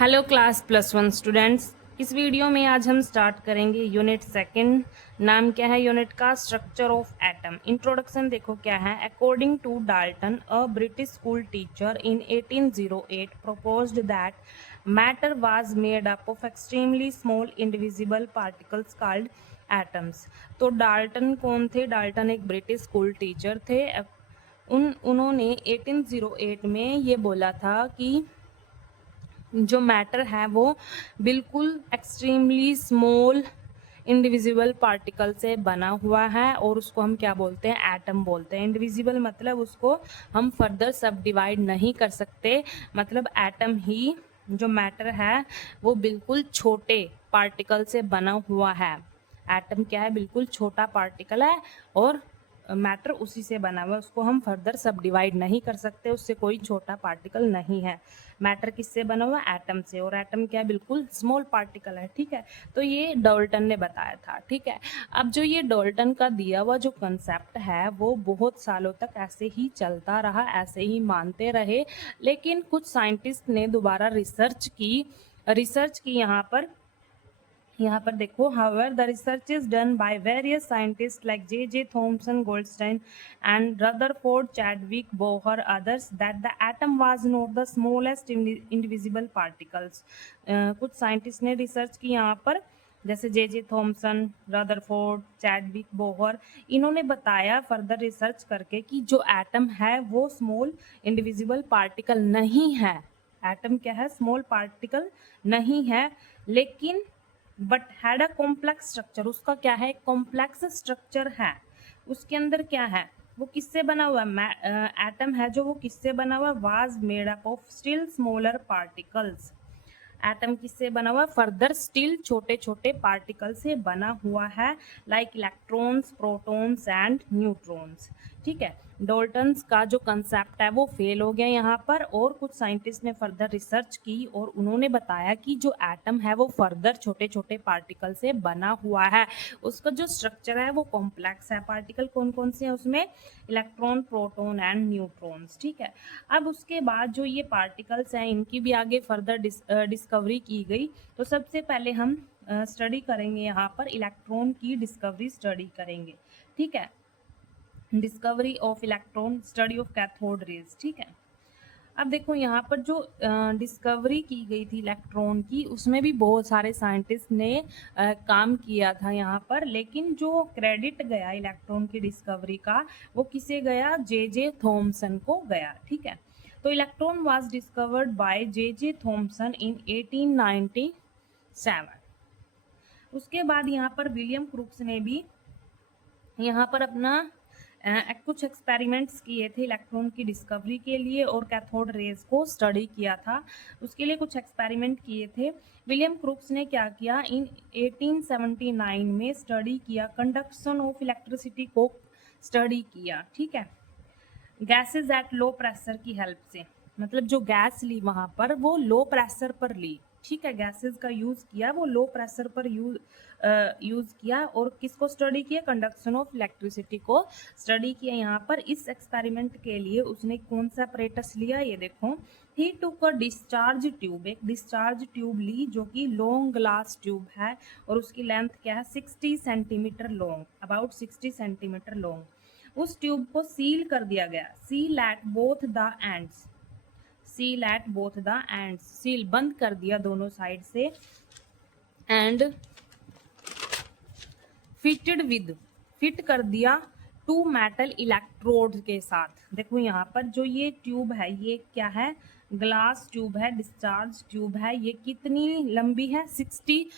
Hello class +1 students. इस video में आज हम स्टार्ट करेंगे यूनिट सेकंड। नाम क्या है यूनिट का? Structure of atom. इंट्रोडक्शन देखो क्या है। According to Dalton, a British school teacher in 1808 proposed that matter was made up of extremely small indivisible particles called atoms। तो डाल्टन कौन थे? डाल्टन एक ब्रिटिश स्कूल टीचर थे। उन्होंने 1808 में ये बोला था कि जो मैटर है वो बिल्कुल एक्सट्रीमली स्मॉल इंडिविजिबल पार्टिकल से बना हुआ है और उसको हम क्या बोलते हैं? एटम बोलते हैं। इंडिविजिबल मतलब उसको हम फर्दर सब डिवाइड नहीं कर सकते, मतलब एटम ही जो मैटर है वो बिल्कुल छोटे पार्टिकल से बना हुआ है। एटम क्या है? बिल्कुल छोटा पार्टिकल है और मैटर उसी से बना हुआ है, उसको हम फर्दर सब डिवाइड नहीं कर सकते, उससे कोई छोटा पार्टिकल नहीं है। मैटर किससे बना हुआ? एटम से। और एटम क्या है? बिल्कुल स्मॉल पार्टिकल है। ठीक है, तो ये डाल्टन ने बताया था। ठीक है, अब जो ये डाल्टन का दिया हुआ जो कंसेप्ट है वो बहुत सालों तक ऐसे ही चलता रहा, ऐसे ही मानते रहे, लेकिन कुछ साइंटिस्ट ने दोबारा रिसर्च की यहाँ पर देखो। However the research is done by various scientist like J Thomson, Goldstein and Rutherford, Chadwick, Bohr, others that the atom was not the smallest indivisible particles. कुछ साइंटिस्ट ने रिसर्च की यहाँ पर, जैसे J Thomson, Rutherford, Chadwick, Bohr, इन्होंने बताया further research करके कि जो एटम है वो स्मॉल इंडिविजिबल पार्टिकल नहीं है। एटम क्या है? स्मॉल पार्टिकल नहीं है, लेकिन but had a complex structure. उसका क्या है? कॉम्प्लेक्स स्ट्रक्चर है। उसके अंदर क्या है? वो किससे बना हुआ है? एटम है जो वो किससे बना हुआ है? Was made up of still smaller particles. Atom किससे बना हुआ है? फर्दर स्टिल छोटे छोटे पार्टिकल से बना हुआ है, like electrons, protons and neutrons. ठीक है, डाल्टन्स का जो कंसेप्ट है वो फेल हो गया यहाँ पर, और कुछ साइंटिस्ट ने फर्दर रिसर्च की और उन्होंने बताया कि जो एटम है वो फर्दर छोटे छोटे पार्टिकल से बना हुआ है। उसका जो स्ट्रक्चर है वो कॉम्प्लेक्स है। पार्टिकल कौन कौन से हैं उसमें? Electron, proton and neutrons. ठीक है, अब उसके बाद जो ये पार्टिकल्स हैं इनकी भी आगे फर्दर डिस्कवरी की गई। तो सबसे पहले हम स्टडी करेंगे यहाँ पर इलेक्ट्रॉन की डिस्कवरी स्टडी करेंगे। ठीक है, discovery of electron, study of cathode rays. ठीक है, अब देखो यहाँ पर जो डिस्कवरी की गई थी इलेक्ट्रॉन की, उसमें भी बहुत सारे साइंटिस्ट ने काम किया था यहाँ पर, लेकिन जो क्रेडिट गया इलेक्ट्रॉन की डिस्कवरी का वो किसे गया? जे थॉमसन को गया। ठीक है, तो electron was discovered by J Thomson in 1897। उसके बाद यहाँ पर विलियम क्रूक्स ने भी यहाँ पर अपना कुछ एक्सपेरिमेंट्स किए थे इलेक्ट्रॉन की डिस्कवरी के लिए और कैथोड रेज को स्टडी किया था। उसके लिए कुछ एक्सपेरिमेंट किए थे। विलियम क्रूक्स ने क्या किया? इन 1879 में स्टडी किया, कंडक्शन ऑफ इलेक्ट्रिसिटी को स्टडी किया। ठीक है, गैसेज एट लो प्रेशर की हेल्प से, मतलब जो गैस ली वहां पर वो लो प्रेशर पर ली। ठीक है, गैसेस का यूज किया, वो लो प्रेशर पर यूज किया, और किसको स्टडी किया? कंडक्शन ऑफ इलेक्ट्रिसिटी को स्टडी किया। यहाँ पर इस एक्सपेरिमेंट के लिए उसने कौन सा अपरेटस लिया? ये देखो, ही टुक अ डिस्चार्ज ट्यूब, एक डिस्चार्ज ट्यूब ली जो कि लॉन्ग ग्लास ट्यूब है और उसकी लेंथ क्या है? 60 centimetre long, about 60 centimetre long. उस ट्यूब को सील कर दिया गया, seal at both the ends, seal at both the ends, seal बंद कर दिया दोनों साइड से, एंड फिट कर दिया टू मेटल इलेक्ट्रोड के साथ। देखो यहाँ पर जो ये ट्यूब है ये क्या है? ग्लास ट्यूब है, डिस्चार्ज ट्यूब है। ये कितनी लंबी है? 60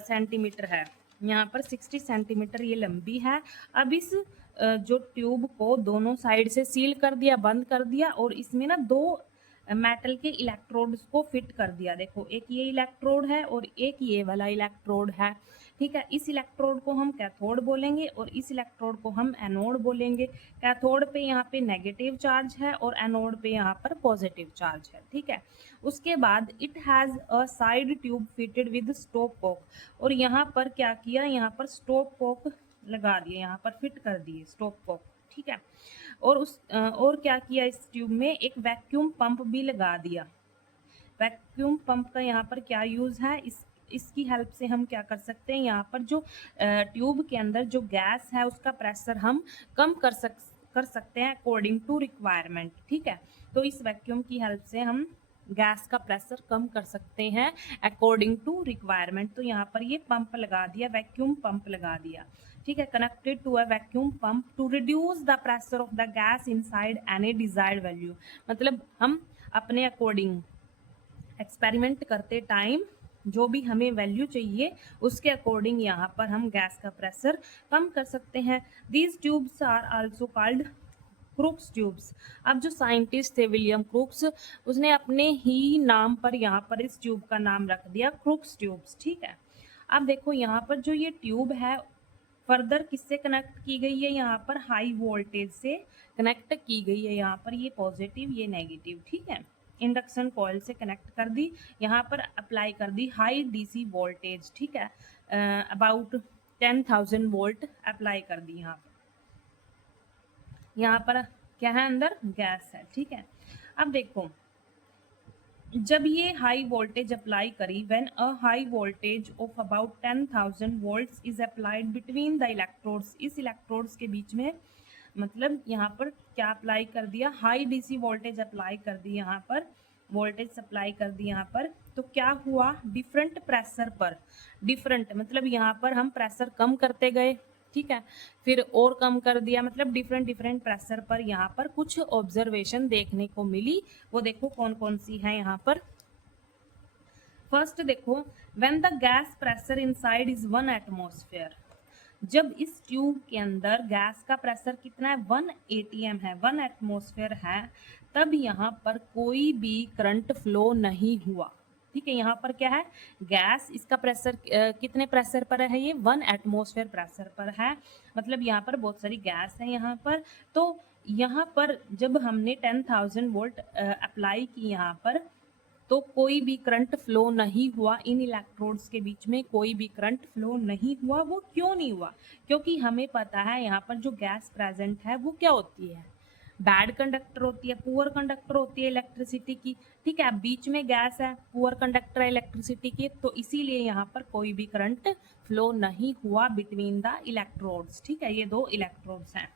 सेंटीमीटर है। यहाँ पर 60 सेंटीमीटर ये लंबी है। अब इस जो ट्यूब को दोनों साइड से सील कर दिया, बंद कर दिया, और इसमें ना दो मेटल के इलेक्ट्रोड्स को फिट कर दिया। देखो, एक ये इलेक्ट्रोड है और एक ये वाला इलेक्ट्रोड है। ठीक है, इस इलेक्ट्रोड को हम कैथोड बोलेंगे और इस इलेक्ट्रोड को हम एनोड बोलेंगे। कैथोड पे यहाँ पे नेगेटिव चार्ज है और एनोड पे यहाँ पर पॉजिटिव चार्ज है। ठीक है, उसके बाद it has a side tube fitted with stop cock, और यहाँ पर क्या किया? यहाँ पर स्टॉप कॉक लगा दिए, यहाँ पर फिट कर दिए स्टॉप कॉक। ठीक है, और क्या किया? इस ट्यूब में एक वैक्यूम पंप भी लगा दिया। वैक्यूम पंप का यहाँ पर क्या यूज़ है, इसकी हेल्प से हम क्या कर सकते हैं, यहाँ पर जो ट्यूब के अंदर जो गैस है उसका प्रेशर हम कम कर सकते हैं अकॉर्डिंग टू रिक्वायरमेंट। ठीक है, तो इस वैक्यूम की हेल्प से हम गैस का प्रेशर कम कर सकते हैं अकॉर्डिंग टू रिक्वायरमेंट। तो यहाँ पर ये पंप लगा दिया, वैक्यूम पंप लगा दिया। ठीक है, connected to a vacuum pump to reduce the pressure of the gas inside any desired value. मतलब हम अपने अकॉर्डिंग एक्सपेरिमेंट करते टाइम जो भी हमें वैल्यू चाहिए उसके अकॉर्डिंग यहाँ पर हम गैस का प्रेशर कम कर सकते हैं। These tubes are also called Crookes tubes. अब जो साइंटिस्ट थे विलियम क्रूक्स, उसने अपने ही नाम पर यहाँ पर इस ट्यूब का नाम रख दिया क्रूक्स ट्यूब्स। ठीक है, अब देखो यहाँ पर जो ये ट्यूब है फर्दर किससे कनेक्ट की गई है, यहाँ पर हाई वोल्टेज से कनेक्ट की गई है। यहाँ पर ये पॉजिटिव ये नेगेटिव। ठीक है, इंडक्शन कॉइल से कनेक्ट कर दी, यहाँ पर अप्लाई कर दी हाई डीसी वोल्टेज। ठीक है, अबाउट 10,000 वोल्ट अप्लाई कर दी। यहाँ पर क्या है, अंदर गैस है। ठीक है, अब देखो जब ये हाई वोल्टेज अप्लाई करी, when a high voltage of about 10,000 volts is applied between the electrodes, इस इलेक्ट्रोड्स के बीच में, मतलब यहाँ पर क्या अप्लाई कर दिया, हाई डीसी वोल्टेज अप्लाई कर दी, यहाँ पर वोल्टेज सप्लाई कर दी यहाँ पर। तो क्या हुआ, डिफरेंट प्रेशर पर, डिफरेंट मतलब यहाँ पर हम प्रेशर कम करते गए। ठीक है, फिर और कम कर दिया, मतलब डिफरेंट डिफरेंट प्रेशर पर यहाँ पर कुछ ऑब्जर्वेशन देखने को मिली। वो देखो कौन कौन सी है यहाँ पर। फर्स्ट देखो, when the gas pressure inside is 1 atmosphere, जब इस ट्यूब के अंदर गैस का प्रेशर कितना है, 1 atm है, 1 एटमॉस्फेयर है, तब यहाँ पर कोई भी करंट फ्लो नहीं हुआ। ठीक है, यहाँ पर क्या है, गैस, इसका प्रेशर कितने प्रेशर पर है, ये 1 एटमॉस्फेयर प्रेशर पर है, मतलब यहाँ पर बहुत सारी गैस है यहाँ पर। तो यहाँ पर जब हमने 10,000 वोल्ट अप्लाई की यहाँ पर, तो कोई भी करंट फ्लो नहीं हुआ, इन इलेक्ट्रोड्स के बीच में कोई भी करंट फ्लो नहीं हुआ। वो क्यों नहीं हुआ, क्योंकि हमें पता है यहाँ पर जो गैस प्रेजेंट है वो क्या होती है, बैड कंडक्टर होती है, पुअर कंडक्टर होती है इलेक्ट्रिसिटी की। ठीक है, बीच में गैस है, पुअर कंडक्टर है इलेक्ट्रिसिटी की, तो इसीलिए यहाँ पर कोई भी करंट फ्लो नहीं हुआ बिटवीन द इलेक्ट्रोड्स। ठीक है, ये दो इलेक्ट्रोड्स हैं।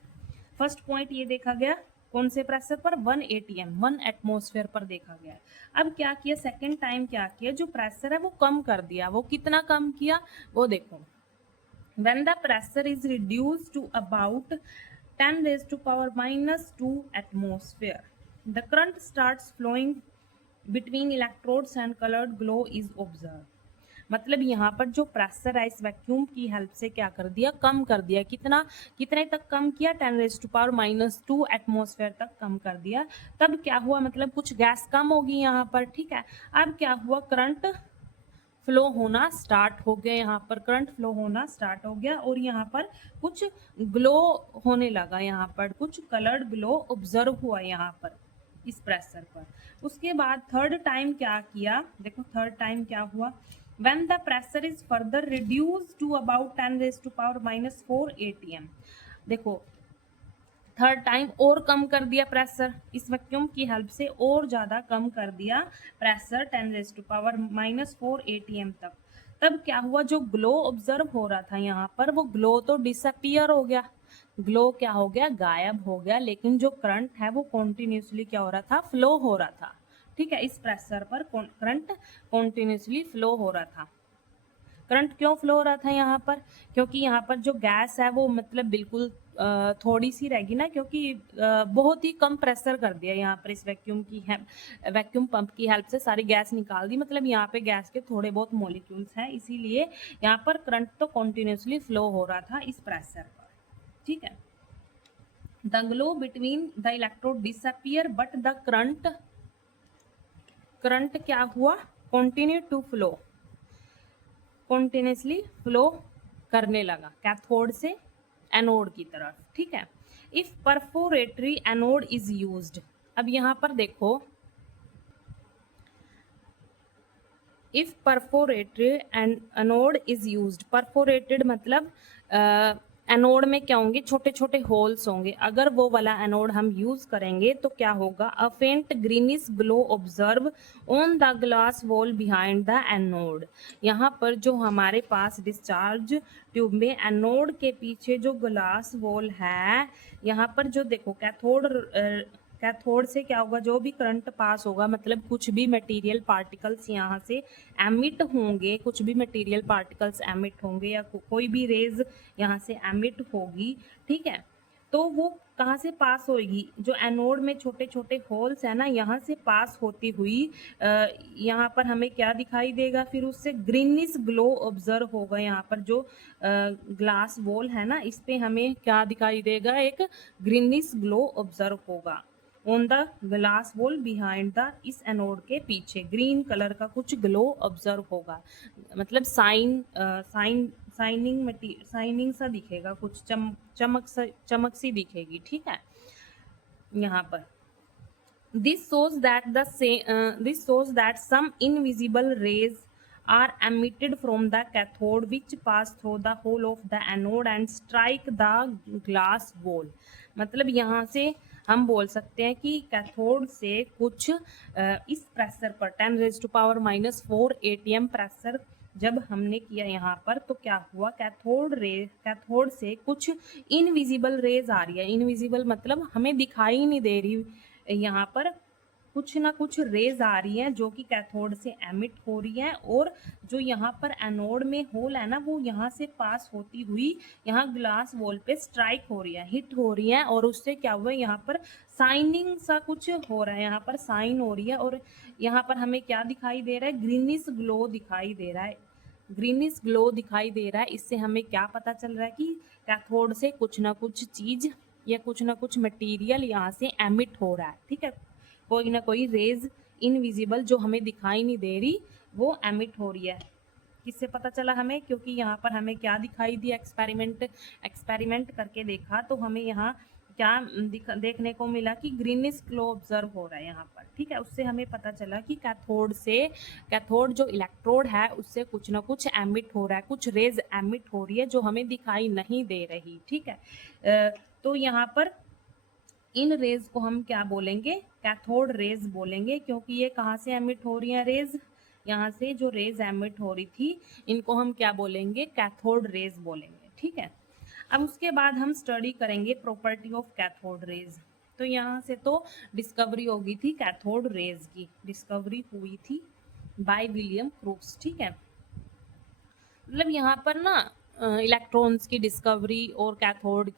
फर्स्ट पॉइंट ये देखा गया, कौन से प्रेशर पर, 1 atm, 1 एटमॉस्फेयर पर देखा गया। अब क्या किया, सेकेंड टाइम क्या किया, जो प्रेशर है वो कम कर दिया। वो कितना कम किया, वो देखो, when the pressure is reduced to about 10 raised to power minus 2 atmosphere, the current starts flowing between electrodes and colored glow is observed। मतलब यहाँ पर जो प्रेशर है इस वैक्यूम की हेल्प से क्या कर दिया, कम कर दिया। कितना, कितने तक कम किया, 10 रेज टू पावर -2 एटमॉस्फेयर तक कम कर दिया। तब क्या हुआ, मतलब कुछ गैस कम होगी यहाँ पर। ठीक है, अब क्या हुआ, करंट फ्लो होना स्टार्ट हो गया, यहाँ पर करंट फ्लो होना स्टार्ट हो गया, और यहाँ पर कुछ ग्लो होने लगा, यहाँ पर कुछ कलर्ड ग्लो ऑब्जर्व हुआ यहाँ पर इस प्रेशर पर। उसके बाद थर्ड टाइम क्या किया, देखो थर्ड टाइम क्या हुआ, when the pressure is further reduced to about 10 raised to power -4 atm, देखो थर्ड टाइम और कम कर दिया प्रेशर, इस वैक्यूम की हेल्प से और ज़्यादा कम कर दिया pressure 10 rays to power -4 atm तक। तब क्या हुआ, जो ग्लो ऑब्जर्व हो रहा था यहाँ पर, वो ग्लो तो डिसअपियर हो गया, ग्लो क्या हो गया, गायब हो गया, लेकिन जो करंट है वो कॉन्टिन्यूसली क्या हो रहा था, फ्लो हो रहा था। ठीक है, इस प्रेशर पर करंट कॉन्टिन्यूसली फ्लो हो रहा था। करंट क्यों फ्लो हो रहा था यहाँ पर, क्योंकि यहाँ पर जो गैस है वो मतलब बिल्कुल थोड़ी सी रहेगी ना, क्योंकि बहुत ही कम प्रेशर कर दिया यहाँ पर इस वैक्यूम पंप की हेल्प से सारी गैस निकाल दी, मतलब यहाँ पे गैस के थोड़े बहुत मॉलिक्यूल्स हैं, इसीलिए यहाँ पर करंट तो कॉन्टिन्यूसली फ्लो हो रहा था इस प्रेशर पर। ठीक है, the glow between the electrode disappear but the current क्या हुआ, continue to flow, continuously flow करने लगा कैथोड से एनोड की तरफ। ठीक है, if perforatory anode is used, अब यहाँ पर देखो, if perforatory and anode is used, perforated मतलब एनोड में क्या होंगे, छोटे छोटे होल्स होंगे। अगर वो वाला एनोड हम यूज करेंगे तो क्या होगा, अ फेंट greenish glow observe on the glass wall behind the anode. यहाँ पर जो हमारे पास डिस्चार्ज ट्यूब में एनोड के पीछे जो ग्लास वॉल है, यहाँ पर जो देखो कैथोड से क्या होगा, जो भी करंट पास होगा, मतलब कुछ भी मटेरियल पार्टिकल्स यहाँ से एमिट होंगे, कुछ भी मटेरियल पार्टिकल्स एमिट होंगे या कोई भी रेज यहाँ से एमिट होगी, ठीक है, तो वो कहाँ से पास होगी, जो एनोड में छोटे छोटे होल्स है ना, यहाँ से पास होती हुई यहाँ पर हमें क्या दिखाई देगा, फिर उससे ग्रीनिश ग्लो ऑब्जर्व होगा। यहाँ पर जो ग्लास वॉल है ना, इस पे हमें क्या दिखाई देगा, एक ग्रीनिश ग्लो ऑब्जर्व होगा on the glass wall behind the, इस एनोड के पीछे ग्रीन कलर का कुछ ग्लो ऑब्जर्व होगा, मतलब साइनिंग सा दिखेगा, कुछ चमक सी दिखेगी, ठीक है। यहाँ पर this shows that some invisible rays are emitted from the cathode which pass through the hole of the anode and strike the glass wall। मतलब यहाँ से हम बोल सकते हैं कि कैथोड से कुछ इस प्रेशर पर 10⁻⁻⁴ ATM प्रेशर जब हमने किया यहाँ पर, तो क्या हुआ, कैथोड से कुछ इनविजिबल रेज आ रही है। इनविजिबल मतलब हमें दिखाई नहीं दे रही, यहाँ पर कुछ ना कुछ रेज आ रही है जो कि कैथोड से एमिट हो रही है, और जो यहाँ पर एनोड में होल है ना, वो यहाँ से पास होती हुई यहाँ ग्लास वॉल पे स्ट्राइक हो रही है, हिट हो रही है, और उससे क्या हुआ, यहाँ पर साइनिंग सा कुछ हो रहा है, यहाँ पर साइन हो रही है, और यहाँ पर हमें क्या दिखाई दे रहा है, ग्रीनिश ग्लो दिखाई दे रहा है, ग्रीनिश ग्लो दिखाई दे रहा है। इससे हमें क्या पता चल रहा है कि कैथोड से कुछ ना कुछ चीज या कुछ ना कुछ मटेरियल यहाँ से एमिट हो रहा है, ठीक है, कोई ना कोई रेज इनविजिबल जो हमें दिखाई नहीं दे रही, वो एमिट हो रही है। किससे पता चला हमें, क्योंकि यहाँ पर हमें क्या दिखाई दिया, एक्सपेरिमेंट करके देखा तो हमें यहाँ क्या देखने को मिला कि ग्रीनिश ग्लो ऑब्जर्व हो रहा है यहाँ पर, ठीक है। उससे हमें पता चला कि कैथोड जो इलेक्ट्रोड है उससे कुछ ना कुछ एमिट हो रहा है, कुछ रेज एमिट हो रही है जो हमें दिखाई नहीं दे रही, ठीक है। तो यहाँ पर इन रेज को हम क्या बोलेंगे, कैथोड रेज बोलेंगे, क्योंकि ये कहाँ से एमिट हो रही हैं रेज, यहाँ से जो रेज एमिट हो रही थी, इनको हम क्या बोलेंगे, कैथोड रेज बोलेंगे, ठीक है। अब उसके बाद हम स्टडी करेंगे प्रॉपर्टी ऑफ कैथोड रेज। तो यहाँ से तो डिस्कवरी हो गई थी कैथोड रेज की, डिस्कवरी हुई थी बाय विलियम क्रूक्स, ठीक है। मतलब यहाँ पर ना इलेक्ट्रॉन्स की डिस्कवरी और कैथोड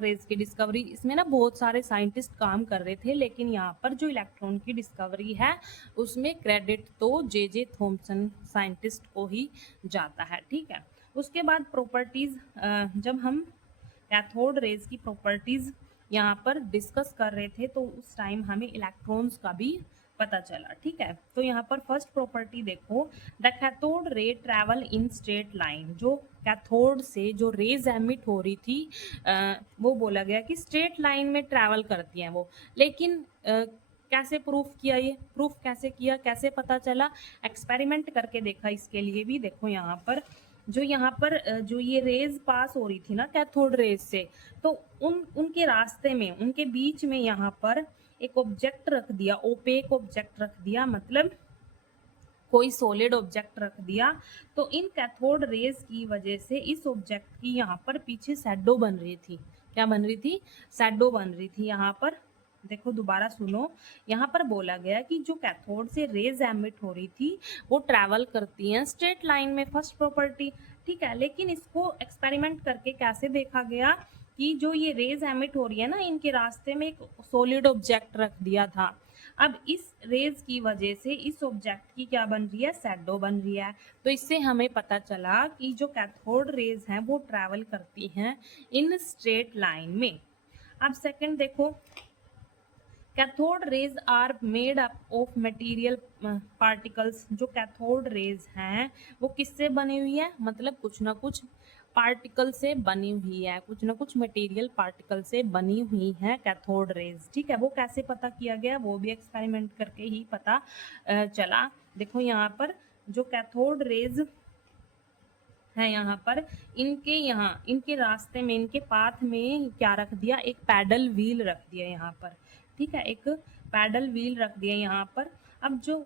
रेज की डिस्कवरी, इसमें ना बहुत सारे साइंटिस्ट काम कर रहे थे, लेकिन यहाँ पर जो इलेक्ट्रॉन की डिस्कवरी है उसमें क्रेडिट तो जे थॉमसन साइंटिस्ट को ही जाता है, ठीक है। उसके बाद प्रॉपर्टीज, जब हम कैथोड रेज की प्रॉपर्टीज यहाँ पर डिस्कस कर रहे थे तो उस टाइम हमें इलेक्ट्रॉन्स का भी पता चला, ठीक है। तो यहाँ पर फर्स्ट प्रॉपर्टी देखो, the cathode ray travel in straight line. जो कैथोड से जो रेज एमिट हो रही थी वो बोला गया कि स्ट्रेट लाइन में ट्रैवल करती हैं वो, लेकिन कैसे प्रूफ किया, ये प्रूफ कैसे किया, कैसे पता चला, एक्सपेरिमेंट करके देखा। इसके लिए भी देखो यहाँ पर जो ये रेज पास हो रही थी ना कैथोड रेज से, तो उनके रास्ते में, उनके बीच में यहाँ पर एक ऑब्जेक्ट रख दिया, ओपेक ऑब्जेक्ट रख दिया, मतलब कोई सॉलिड ऑब्जेक्ट रख दिया। तो इन कैथोड रेज की वजह से इस ऑब्जेक्ट की यहाँ पर पीछे शैडो बन रही थी। क्या बन रही थी, शैडो बन रही थी। यहाँ पर देखो, दोबारा सुनो, यहाँ पर बोला गया कि जो कैथोड से रेज एमिट हो रही थी वो ट्रैवल करती हैं स्ट्रेट लाइन में, फर्स्ट प्रॉपर्टी, ठीक है। लेकिन इसको एक्सपेरिमेंट करके कैसे देखा गया कि जो ये रेज एमिट हो रही है ना, इनके रास्ते में एक सॉलिड ऑब्जेक्ट रख दिया था। अब इस रेज की वजह से इस ऑब्जेक्ट की क्या बन रही है, शैडो बन रही है। तो इससे हमें पता चला कि जो कैथोड रेज हैं वो ट्रैवल करती हैं इन स्ट्रेट लाइन में। अब सेकंड देखो, cathode rays are made up of material particles. जो कैथोड रेज हैं वो किससे बनी हुई है, मतलब कुछ ना कुछ पार्टिकल से बनी हुई है, कुछ ना कुछ मटेरियल पार्टिकल से बनी हुई है कैथोड रेज, ठीक है। वो कैसे पता किया गया, वो भी एक्सपेरिमेंट करके ही पता चला। देखो यहाँ पर जो कैथोड रेज है यहाँ पर, इनके रास्ते में, इनके पाथ में क्या रख दिया, एक पैडल व्हील रख दिया यहाँ पर, ठीक है, एक पैडल व्हील रख दिया यहाँ पर। अब जो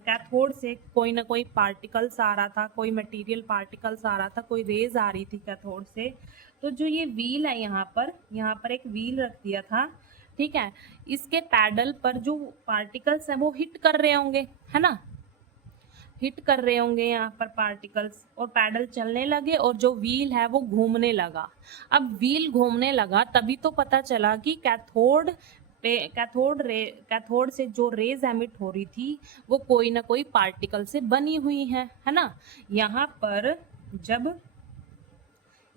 कैथोड से कोई ना कोई पार्टिकल्स आ रहा था, कोई मटेरियल पार्टिकल्स आ रहा था, कोई रेज आ रही थी कैथोड से, तो जो ये व्हील है यहाँ पर एक व्हील रख दिया था, ठीक है। इसके पैडल पर जो पार्टिकल्स है वो हिट कर रहे होंगे, है ना, हिट कर रहे होंगे यहाँ पर पार्टिकल्स, और पैडल चलने लगे और जो व्हील है वो घूमने लगा। अब व्हील घूमने लगा तभी तो पता चला कि कैथोड से जो रेज एमिट हो रही थी वो कोई ना कोई पार्टिकल से बनी हुई है ना। यहाँ पर जब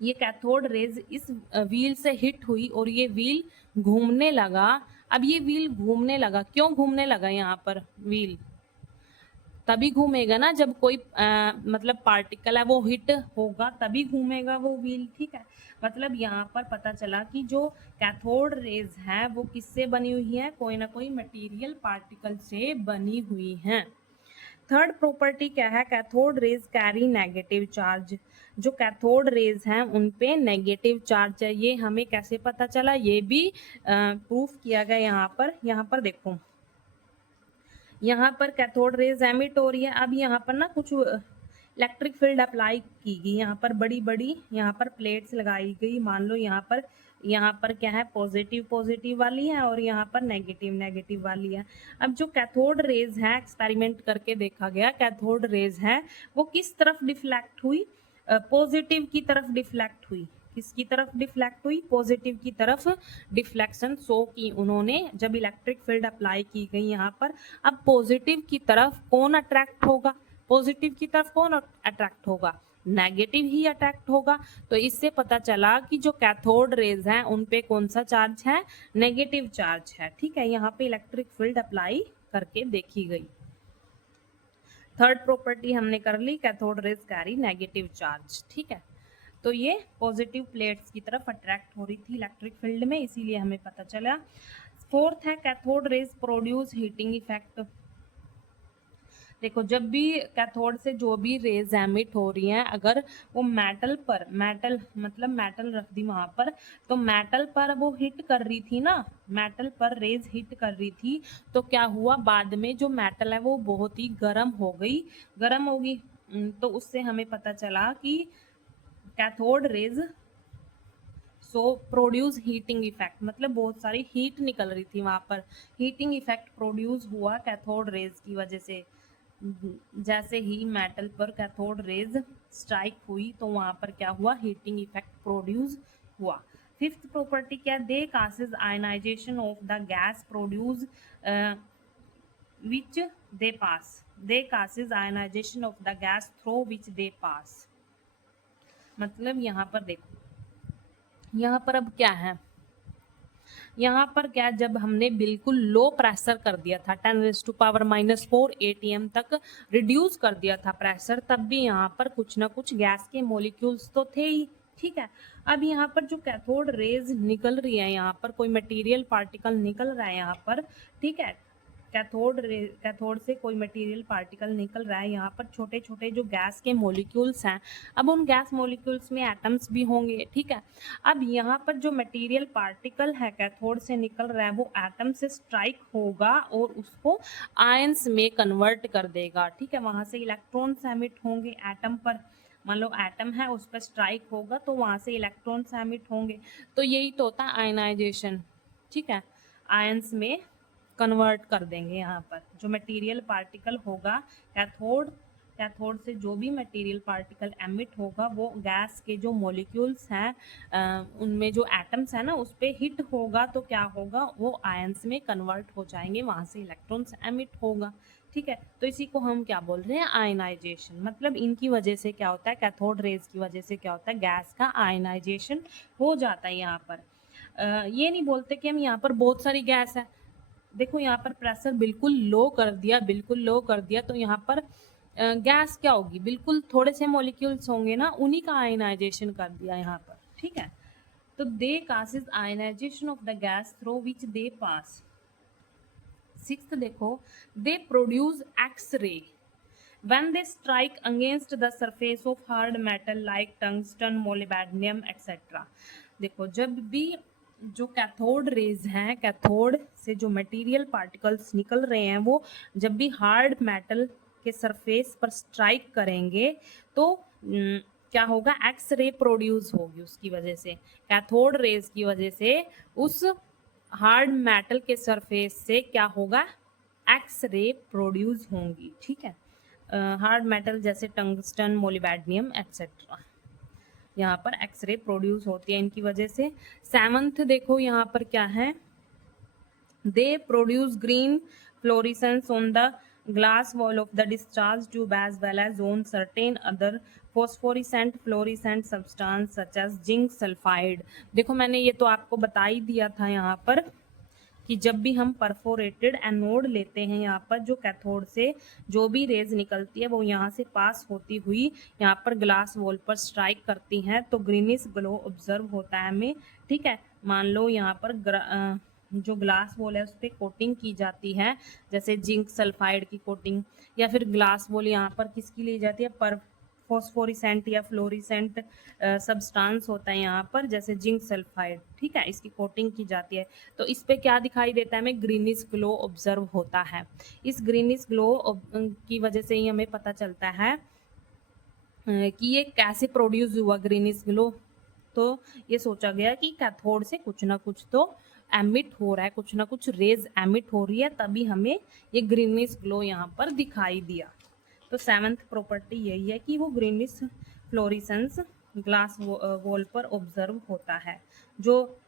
ये कैथोड रेज इस व्हील से हिट हुई और ये व्हील घूमने लगा। अब ये व्हील घूमने लगा, क्यों घूमने लगा यहाँ पर व्हील, तभी घूमेगा ना जब कोई मतलब पार्टिकल है वो हिट होगा तभी घूमेगा वो व्हील, ठीक है। मतलब यहाँ पर पता चला कि जो कैथोड रेज है वो किससे बनी हुई है, कोई ना कोई मटेरियल पार्टिकल से बनी हुई है। थर्ड प्रॉपर्टी क्या है, cathode rays carry negative charge. जो कैथोड रेज हैं उन पे नेगेटिव चार्ज है। ये हमें कैसे पता चला, ये भी प्रूफ किया गया यहाँ पर देखो, यहाँ पर कैथोड रेज एमिट हो रही है। अब यहाँ पर ना कुछ इलेक्ट्रिक फील्ड अप्लाई की गई, यहाँ पर बड़ी बड़ी यहाँ पर प्लेट्स लगाई गई। मान लो यहाँ पर क्या है, पॉजिटिव वाली है और यहाँ पर नेगेटिव वाली है। अब जो कैथोड रेज है, एक्सपेरिमेंट करके देखा गया, कैथोड रेज है वो किस तरफ डिफ्लेक्ट हुई, पॉजिटिव की तरफ डिफ्लेक्ट हुई। किसकी तरफ डिफ्लेक्ट हुई, पॉजिटिव की तरफ डिफ्लेक्शन शो की उन्होंने जब इलेक्ट्रिक फील्ड अप्लाई की गई यहाँ पर। अब पॉजिटिव की तरफ कौन अट्रैक्ट होगा, पॉजिटिव की तरफ कौन अट्रैक्ट होगा, नेगेटिव ही अट्रैक्ट होगा। तो इससे पता चला कि जो कैथोड रेज हैं उन पे कौन सा चार्ज है, नेगेटिव चार्ज है, ठीक है। यहाँ पे इलेक्ट्रिक फील्ड अप्लाई करके देखी गई। थर्ड प्रॉपर्टी हमने कर ली, cathode rays carry negative charge, ठीक है। तो ये पॉजिटिव प्लेट्स की तरफ अट्रैक्ट हो रही थी इलेक्ट्रिक फील्ड में, इसीलिए हमें पता चला। फोर्थ है cathode rays produce heating effect. देखो जब भी कैथोड से जो भी रेज एमिट हो रही हैं, अगर वो मेटल मतलब मेटल रख दी वहां पर, तो मेटल पर वो हिट कर रही थी ना, मेटल पर रेज हिट कर रही थी, तो क्या हुआ, बाद में जो मेटल है वो बहुत ही गर्म होगी। तो उससे हमें पता चला कि cathode rays produce heating effect, मतलब बहुत सारी हीट निकल रही थी वहां पर, हीटिंग इफेक्ट प्रोड्यूस हुआ कैथोड रेज की वजह से। जैसे ही मेटल पर कैथोड रेज स्ट्राइक हुई तो वहां पर क्या हुआ, हीटिंग इफेक्ट प्रोड्यूस हुआ। फिफ्थ प्रॉपर्टी क्या, they causes ionisation of the gas produce which they pass, they causes ionisation of the gas through which they pass. मतलब यहाँ पर देखो, यहाँ पर अब क्या है, यहाँ पर क्या, जब हमने बिल्कुल लो प्रेशर कर दिया था, 10⁻⁻⁴ atm तक रिड्यूस कर दिया था प्रेशर, तब भी यहाँ पर कुछ ना कुछ गैस के मॉलिक्यूल्स तो थे ही, ठीक है। अब यहाँ पर जो कैथोड रेज निकल रही है, यहाँ पर कोई मटेरियल पार्टिकल निकल रहा है यहाँ पर, ठीक है, कैथोड से कोई मटेरियल पार्टिकल निकल रहा है, यहाँ पर छोटे छोटे जो गैस के मॉलिक्यूल्स हैं। अब उन गैस मॉलिक्यूल्स में एटम्स भी होंगे, ठीक है। अब यहाँ पर जो मटेरियल पार्टिकल है कैथोड से निकल रहा है वो एटम से स्ट्राइक होगा और उसको आयंस में कन्वर्ट कर देगा, ठीक है। वहां से इलेक्ट्रॉन्स एमिट होंगे एटम पर, मान लो एटम है उस पर स्ट्राइक होगा तो वहां से इलेक्ट्रॉन्स एमिट होंगे। तो यही तो होता है आयनाइजेशन, ठीक है, आयंस में कन्वर्ट कर देंगे। यहाँ पर जो मटेरियल पार्टिकल होगा कैथोड से जो भी मटेरियल पार्टिकल एमिट होगा वो गैस के जो मॉलिक्यूल्स हैं उनमें जो एटम्स है ना उस पर हिट होगा, तो क्या होगा, वो आयंस में कन्वर्ट हो जाएंगे, वहाँ से इलेक्ट्रॉन्स एमिट होगा, ठीक है। तो इसी को हम क्या बोल रहे हैं, आयनाइजेशन। मतलब इनकी वजह से क्या होता है, कैथोड रेज की वजह से क्या होता है, गैस का आयनाइजेशन हो जाता है। यहाँ पर ये नहीं बोलते कि हम यहाँ पर बहुत सारी गैस है, देखो यहाँ पर प्रेशर बिल्कुल लो कर दिया, तो यहाँ पर गैस क्या होगी, बिल्कुल थोड़े से मॉलिक्यूल्स होंगे ना, उन्हीं का आयनाइजेशन कर दिया यहाँ पर, ठीक है। तो they causes ionisation of the gas through which they pass. Sixth देखो, they produce X ray. when they strike against the surface of hard metal like tungsten, molybdenum etc. देखो जब भी जो कैथोड रेज हैं, कैथोड से जो material particles निकल रहे हैं वो जब भी हार्ड मेटल के सरफेस पर स्ट्राइक करेंगे तो क्या होगा, एक्स रे प्रोड्यूस होगी उसकी वजह से, कैथोड रेज की वजह से उस हार्ड मेटल के सरफेस से क्या होगा, एक्स रे प्रोड्यूस होंगी। ठीक है, हार्ड मेटल जैसे टंगस्टन, मोलिब्डेनम एक्सेट्रा, यहाँ पर एक्सरे प्रोड्यूस होती है इनकी वजह से। सेवंथ देखो यहाँ पर क्या है, they produce green florescence on the glass wall of the discharge tube as well as on certain other phosphorescent fluorescent substance such as zinc sulfide। देखो मैंने ये तो आपको बता ही दिया था यहाँ पर कि जब भी हम परफोरेटेड एनोड लेते हैं, यहाँ पर जो कैथोड से जो भी रेज निकलती है वो यहाँ से पास होती हुई यहाँ पर ग्लास वॉल पर स्ट्राइक करती हैं तो ग्रीनिश ग्लो ऑब्जर्व होता है हमें। ठीक है, मान लो यहाँ पर जो ग्लास वॉल है उस पर कोटिंग की जाती है, जैसे जिंक सल्फाइड की कोटिंग, या फिर ग्लास वॉल यहाँ पर किसकी ली जाती है, पर फॉस्फोरिसेंट या फ्लोरिसेंट सब्सटेंस होता है यहाँ पर जैसे जिंक सल्फाइड। ठीक है, इसकी कोटिंग की जाती है तो इस पे क्या दिखाई देता है हमें, ग्रीनिश ग्लो ऑब्जर्व होता है। इस ग्रीनिश ग्लो की वजह से ही हमें पता चलता है कि ये कैसे प्रोड्यूस हुआ ग्रीनिश ग्लो। तो ये सोचा गया कि कैथोड से कुछ ना कुछ तो एमिट हो रहा है, कुछ ना कुछ रेज एमिट हो रही है, तभी हमें ये ग्रीनिश ग्लो यहाँ पर दिखाई दिया। तो सेवंथ प्रॉपर्टी यही है कि वो ग्रीनिश फ्लोरिसेंस ग्लास वॉल पर ऑब्जर्व होता है। जो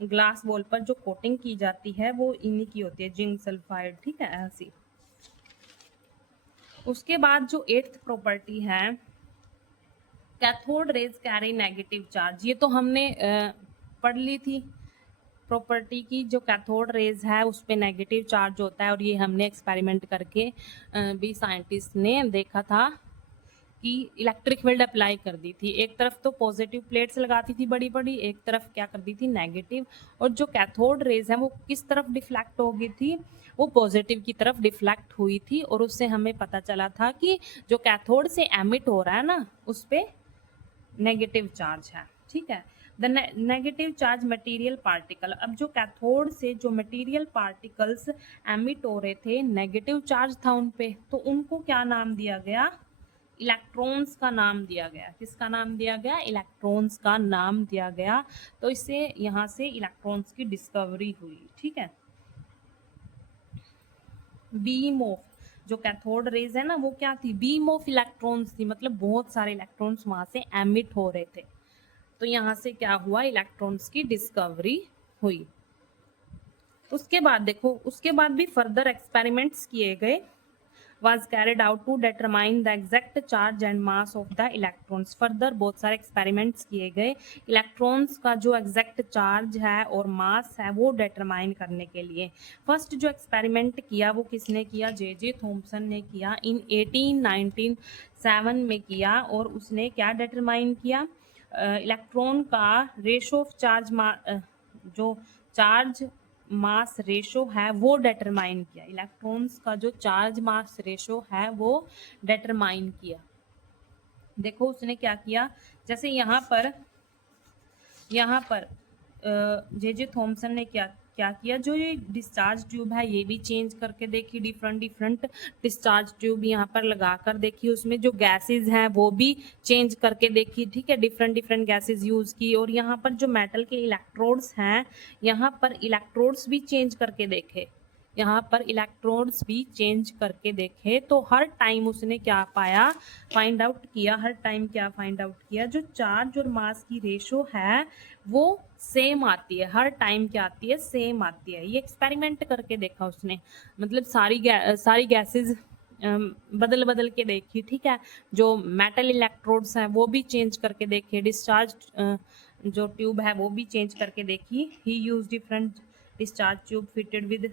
ग्लास वॉल पर जो कोटिंग की जाती है वो इन्हीं की होती है, जिंक सल्फाइड। ठीक है, ऐसी। उसके बाद जो एट्थ प्रॉपर्टी है, cathode rays carry negative charge, ये तो हमने पढ़ ली थी प्रॉपर्टी की, जो कैथोड रेज है उस पर नेगेटिव चार्ज होता है और ये हमने एक्सपेरिमेंट करके भी साइंटिस्ट ने देखा था कि इलेक्ट्रिक फील्ड अप्लाई कर दी थी, एक तरफ तो पॉजिटिव प्लेट्स लगाती थी बड़ी बड़ी, एक तरफ क्या कर दी थी, नेगेटिव, और जो कैथोड रेज है वो किस तरफ डिफ्लेक्ट हो गई थी, वो पॉजिटिव की तरफ डिफ्लेक्ट हुई थी और उससे हमें पता चला था कि जो कैथोड से एमिट हो रहा है ना उस पर नेगेटिव चार्ज है। ठीक है, the negative charge material particle, अब जो कैथोड से जो मटेरियल पार्टिकल्स एमिट हो रहे थे नेगेटिव चार्ज था उन पे, तो उनको क्या नाम दिया गया, इलेक्ट्रॉन्स का नाम दिया गया। किसका नाम दिया गया, इलेक्ट्रॉन्स का नाम दिया गया। तो इससे यहाँ से इलेक्ट्रॉन्स की डिस्कवरी हुई। ठीक है, बीम ऑफ, जो कैथोड रेज है ना वो क्या थी, बीम ऑफ इलेक्ट्रॉन्स थी, मतलब बहुत सारे इलेक्ट्रॉन्स वहां से एमिट हो रहे थे, तो यहाँ से क्या हुआ, इलेक्ट्रॉन्स की डिस्कवरी हुई। उसके बाद देखो, उसके बाद भी फर्दर एक्सपेरिमेंट्स किए गए, was carried out to determine the exact charge and mass of the electrons। Further बहुत सारे एक्सपेरिमेंट्स किए गए इलेक्ट्रॉन्स का जो एग्जैक्ट चार्ज है और मास है वो डिटरमाइन करने के लिए। फर्स्ट जो एक्सपेरिमेंट किया वो किसने किया, जे थॉम्सन ने किया, इन 1897 में किया, और उसने क्या डिटरमाइन किया, इलेक्ट्रॉन का रेशो ऑफ चार्ज, जो चार्ज मास रेशो है वो डिटरमाइन किया, इलेक्ट्रॉन्स का जो चार्ज मास रेशो है वो डिटरमाइन किया। देखो उसने क्या किया, जैसे यहाँ पर जे थॉम्सन ने क्या किया, जो ये डिस्चार्ज ट्यूब है ये भी चेंज करके देखी, डिफरेंट डिस्चार्ज ट्यूब यहाँ पर लगा कर देखी, उसमें जो गैसेस हैं वो भी चेंज करके देखी। ठीक है, डिफरेंट गैसेस यूज़ की, और यहाँ पर जो मेटल के इलेक्ट्रोड्स हैं यहाँ पर इलेक्ट्रोड्स भी चेंज करके देखे, यहाँ पर इलेक्ट्रोड्स भी चेंज करके देखे, तो हर टाइम उसने क्या पाया, फाइंड आउट किया, हर टाइम क्या फाइंड आउट किया, जो चार्ज और मास की रेशो है वो सेम आती है, हर टाइम क्या आती है, सेम आती है। ये एक्सपेरिमेंट करके देखा उसने, मतलब सारी गैसेस बदल के देखी। ठीक है, जो मेटल इलेक्ट्रोड्स हैं वो भी चेंज करके देखे, डिस्चार्ज जो ट्यूब है वो भी चेंज करके देखी। He use different discharge tube fitted with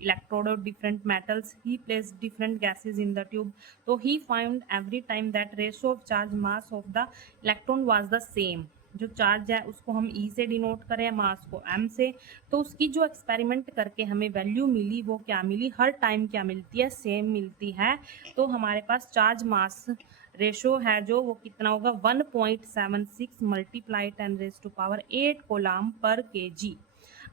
electrode of different metals. He placed different gases in the tube, so he found every time that ratio of charge mass of the electron was the same। जो charge है उसको हम ई से denote करें, मास को M से, तो उसकी जो एक्सपेरिमेंट करके हमें वैल्यू मिली वो क्या मिली, हर टाइम क्या मिलती है, सेम मिलती है। तो हमारे पास चार्ज मास रेशो है जो वो कितना होगा 1.76 मल्टीप्लाई 10⁸ कोलाम पर केजी।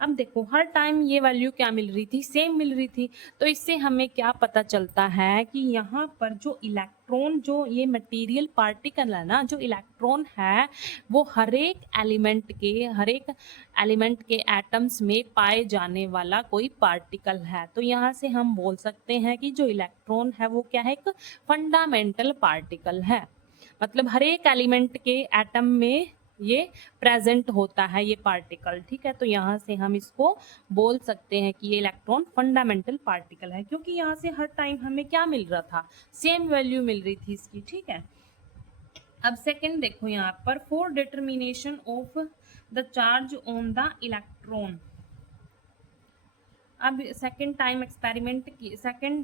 अब देखो हर टाइम ये वैल्यू क्या मिल रही थी, सेम मिल रही थी। तो इससे हमें क्या पता चलता है कि यहाँ पर जो इलेक्ट्रॉन, जो ये मटेरियल पार्टिकल है ना, जो इलेक्ट्रॉन है वो हर एक एलिमेंट के एटम्स में पाए जाने वाला कोई पार्टिकल है। तो यहाँ से हम बोल सकते हैं कि जो इलेक्ट्रॉन है वो क्या है, एक फंडामेंटल पार्टिकल है। मतलब हर एक एलिमेंट के एटम में ये प्रेजेंट होता है ये पार्टिकल, ठीक है। तो यहाँ से हम इसको बोल सकते हैं कि ये इलेक्ट्रॉन फंडामेंटल पार्टिकल है, क्योंकि यहाँ से हर टाइम हमें क्या मिल रहा था, सेम वैल्यू मिल रही थी इसकी, ठीक है। अब सेकंड देखो यहाँ पर, for determination of the charge on the electron. अब सेकंड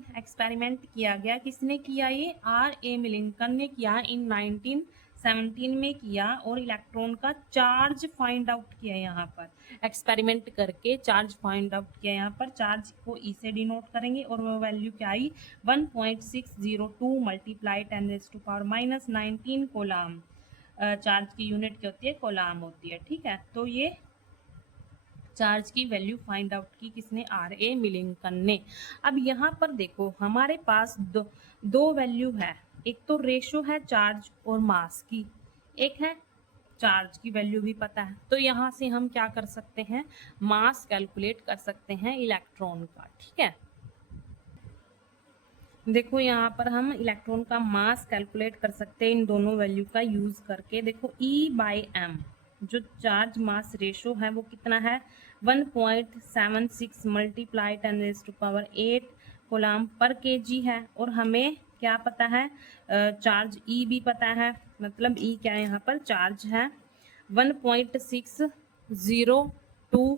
एक्सपेरिमेंट किया गया, किसने किया, ये R.A. मिलिंकन ने किया इन 1917 में किया, और इलेक्ट्रॉन का चार्ज फाइंड आउट किया। यहाँ पर एक्सपेरिमेंट करके चार्ज फाइंड आउट किया। यहाँ पर चार्ज को ई से डिनोट करेंगे और वो वैल्यू क्या आई 1.602 मल्टीप्लाई 10⁻⁻19 कोलाम। चार्ज की यूनिट क्या होती है, कोलाम होती है, ठीक है। तो ये चार्ज की वैल्यू फाइंड आउट की किसने, R.A. मिलिंकन ने। अब यहाँ पर देखो हमारे पास दो वैल्यू है, एक तो रेशो है चार्ज और मास की, एक है चार्ज की वैल्यू भी पता है। तो यहाँ से हम क्या कर सकते हैं, मास कैलकुलेट कर सकते हैं इलेक्ट्रॉन का, ठीक है। देखो यहाँ पर हम इलेक्ट्रॉन का मास कैलकुलेट कर सकते हैं इन दोनों वैल्यू का यूज करके। देखो E/m जो चार्ज मास रेशो है वो कितना है 1.76 मल्टीप्लाई 10⁸ कोलाम पर केजी है, और हमें क्या पता है, चार्ज E भी पता है। मतलब E क्या है, यहाँ पर चार्ज है 1.602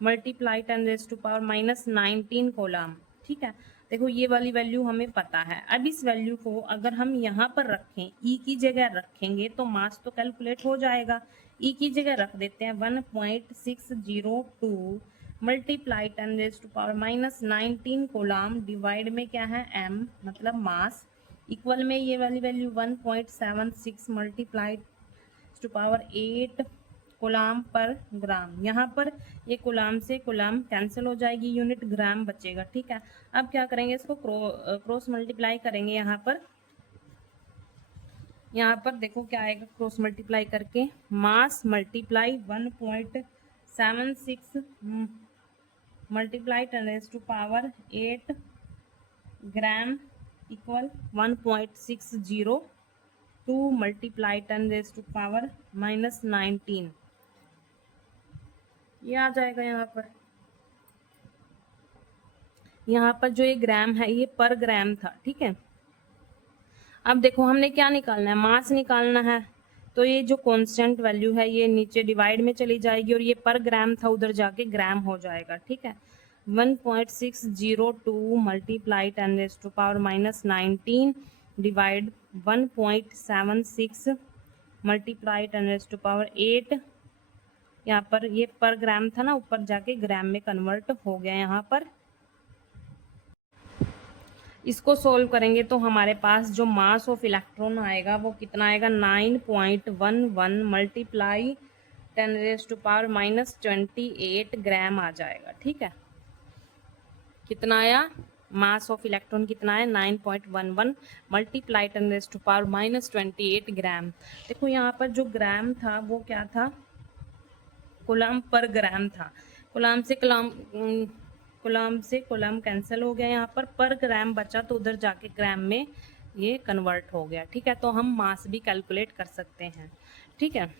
मल्टीप्लाई 10⁻⁻19 कोलाम, ठीक है। देखो ये वाली वैल्यू हमें पता है। अब इस वैल्यू को अगर हम यहाँ पर रखें, E की जगह रखेंगे तो मास तो कैलकुलेट हो जाएगा। E की जगह रख देते हैं 1.602 मल्टीप्लाई 10⁻⁻19 कोलाम, डिवाइड में क्या है m मतलब मास, इक्वल में ये वाली वैल्यू 1.76 मल्टीप्लाई 10⁸ कोलाम पर ग्राम। यहाँ पर ये कोलाम से कोलाम कैंसिल हो जाएगी, यूनिट ग्राम बचेगा, ठीक है। अब क्या करेंगे, इसको क्रॉस मल्टीप्लाई करेंगे। यहाँ पर देखो क्या आएगा, क्रॉस मल्टीप्लाई करके मास मल्टीप्लाई 1.76 मल्टीप्लाई 10⁸ ग्राम इक्वल 1.602 मल्टीप्लाई 10⁻⁻19 ये आ जाएगा। यहाँ पर जो ये ग्राम है ये पर ग्राम था, ठीक है। अब देखो हमने क्या निकालना है, मास निकालना है। तो ये जो कांस्टेंट वैल्यू है ये नीचे डिवाइड में चली जाएगी, और ये पर ग्राम था उधर जाके ग्राम हो जाएगा, ठीक है। 1.602 मल्टीप्लाई 10⁻⁻19 डिवाइड 1.76 मल्टीप्लाई 10⁸ यहाँ पर ये पर ग्राम था ना, ऊपर जाके ग्राम में कन्वर्ट हो गया। यहाँ पर इसको सोल्व करेंगे तो हमारे पास जो मास ऑफ इलेक्ट्रॉन आएगा वो कितना आएगा 9.11 मल्टीप्लाई 10⁻⁻28 ग्राम आ जाएगा, ठीक है। कितना आया, मास ऑफ इलेक्ट्रॉन कितना है 9.11 मल्टीप्लाई 10⁻⁻28 ग्राम। देखो यहाँ पर जो ग्राम था वो क्या था, कोलाम पर ग्राम था। कोलाम से कोलाम कैंसिल हो गया, यहाँ पर ग्राम बचा तो उधर जाके ग्राम में ये कन्वर्ट हो गया, ठीक है। तो हम मास भी कैलकुलेट कर सकते हैं, ठीक है।